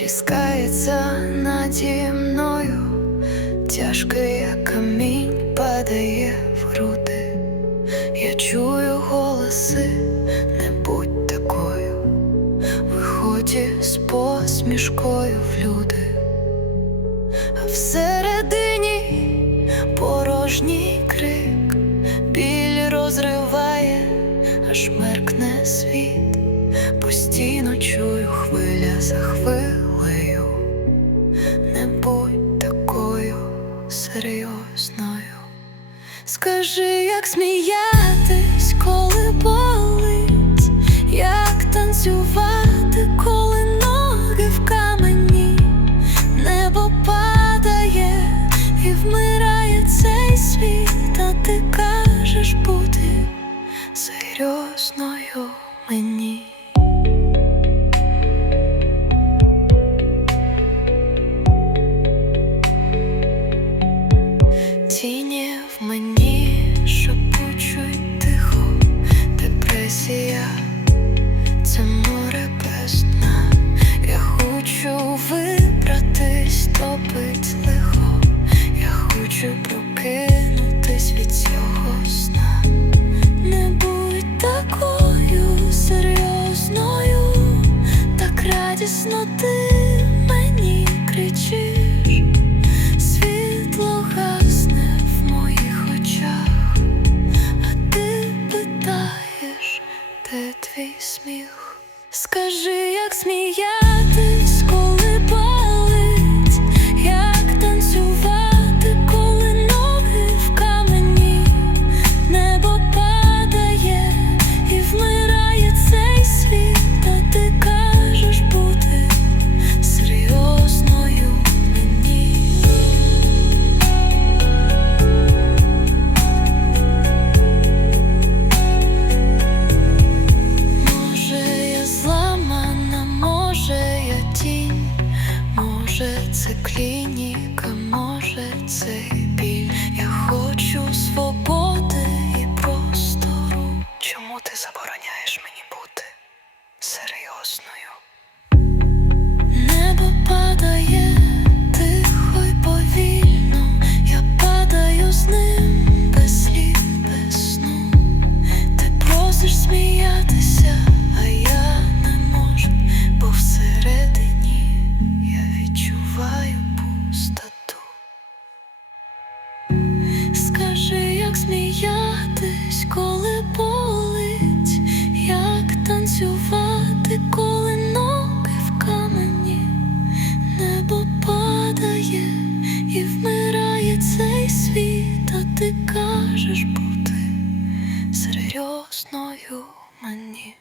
тріскається наді мною, тяжкий як камінь падає в груди. Я чую голоси, не будь такою, виході з посмішкою в люди, а всередині порожній крик, біль розриває, аж меркне світ, постійно чую хвиля за хвилею, серйозною. Скажи, як сміятись, коли болить, як танцювати, коли ноги в камені, небо падає і вмирає цей світ, а ти кажеш бути серйозною мені. Радісно ти мені кричиш. Світло гасне в моїх очах, а ти питаєш, де твій сміх? Скажи, як сміятись, забороняєш кажеш бути серйозною мені.